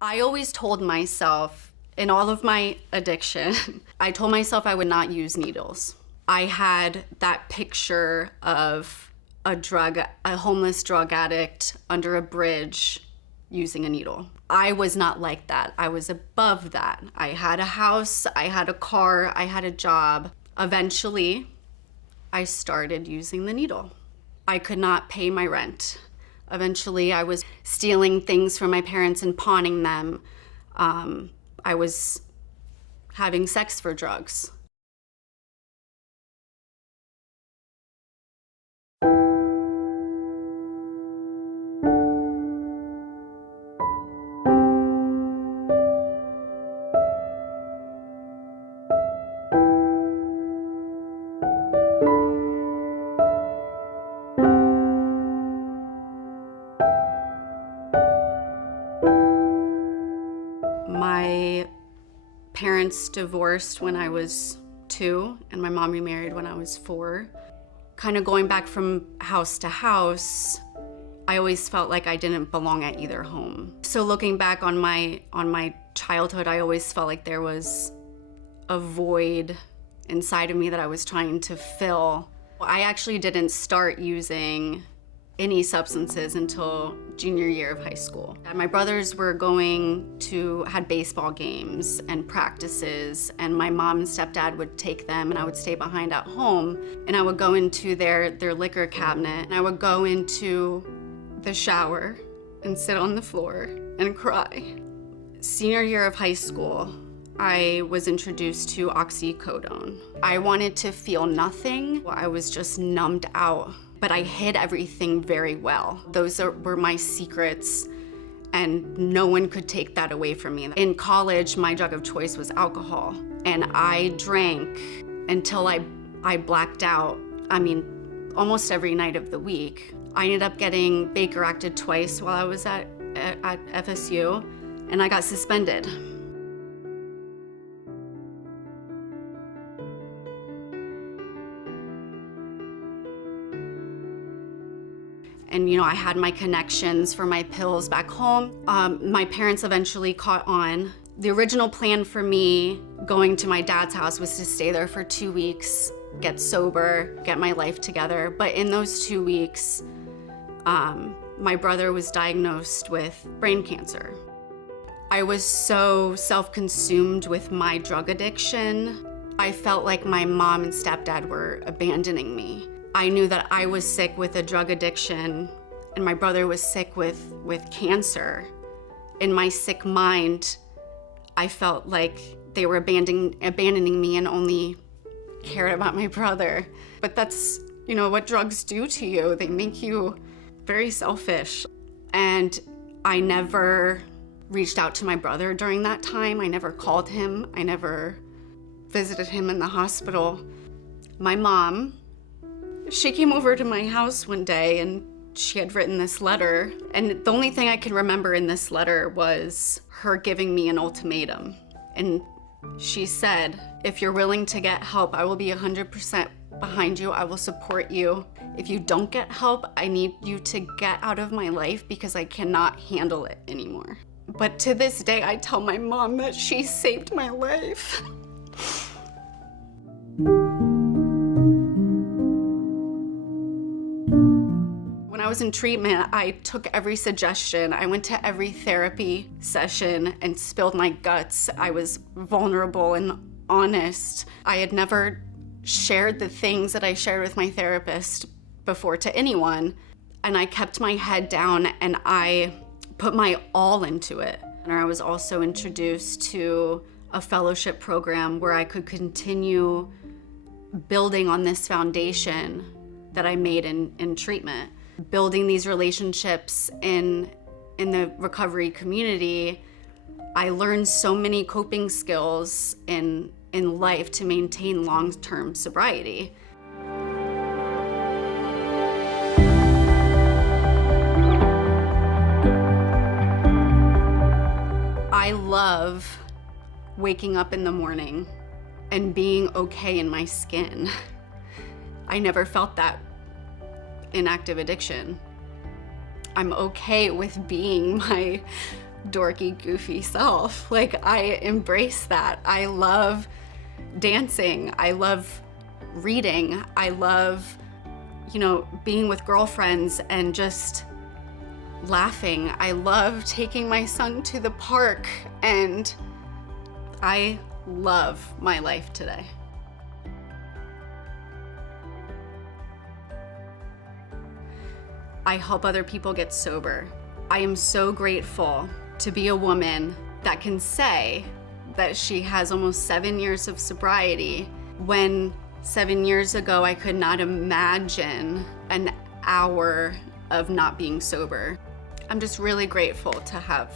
I always told myself in all of my addiction, I told myself I would not use needles. I had that picture of a homeless drug addict under a bridge using a needle. I was not like that. I was above that. I had a house, I had a car, I had a job. Eventually, I started using the needle. I could not pay my rent. Eventually, I was stealing things from my parents and pawning them. I was having sex for drugs. My parents divorced when I was 2, and my mom remarried when I was 4. Kind of going back from house to house, I always felt like I didn't belong at either home. So looking back on my childhood, I always felt like there was a void inside of me that I was trying to fill. I actually didn't start using any substances until junior year of high school. My brothers were had baseball games and practices, and my mom and stepdad would take them, and I would stay behind at home, and I would go into their liquor cabinet, and I would go into the shower and sit on the floor and cry. Senior year of high school, I was introduced to oxycodone. I wanted to feel nothing. I was just numbed out. But I hid everything very well. Those were my secrets, and no one could take that away from me. In college, my drug of choice was alcohol, and I drank until I blacked out. I mean, almost every night of the week. I ended up getting Baker acted twice while I was at FSU, and I got suspended. And I had my connections for my pills back home. My parents eventually caught on. The original plan for me going to my dad's house was to stay there for 2 weeks, get sober, get my life together. But in those 2 weeks, my brother was diagnosed with brain cancer. I was so self-consumed with my drug addiction. I felt like my mom and stepdad were abandoning me. I knew that I was sick with a drug addiction and my brother was sick with cancer. In my sick mind, I felt like they were abandoning me and only cared about my brother. But that's, what drugs do to you. They make you very selfish. And I never reached out to my brother during that time. I never called him. I never visited him in the hospital. My mom, she came over to my house one day and she had written this letter. And the only thing I can remember in this letter was her giving me an ultimatum. And she said, if you're willing to get help, I will be 100% behind you. I will support you. If you don't get help, I need you to get out of my life because I cannot handle it anymore. But to this day, I tell my mom that she saved my life. When I was in treatment, I took every suggestion. I went to every therapy session and spilled my guts. I was vulnerable and honest. I had never shared the things that I shared with my therapist before to anyone. And I kept my head down and I put my all into it. And I was also introduced to a fellowship program where I could continue building on this foundation that I made in treatment. Building these relationships in the recovery community, I learned so many coping skills in life to maintain long-term sobriety. I love waking up in the morning and being okay in my skin. I never felt that in active addiction. I'm okay with being dorky, goofy self. Like, I embrace that. I love dancing. I love reading. I love, being with girlfriends and just laughing. I love taking my son to the park, and I love my life today. I help other people get sober. I am so grateful to be a woman that can say that she has almost 7 years of sobriety, when 7 years ago I could not imagine an hour of not being sober. I'm just really grateful to have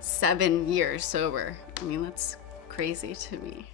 7 years sober. I mean, that's crazy to me.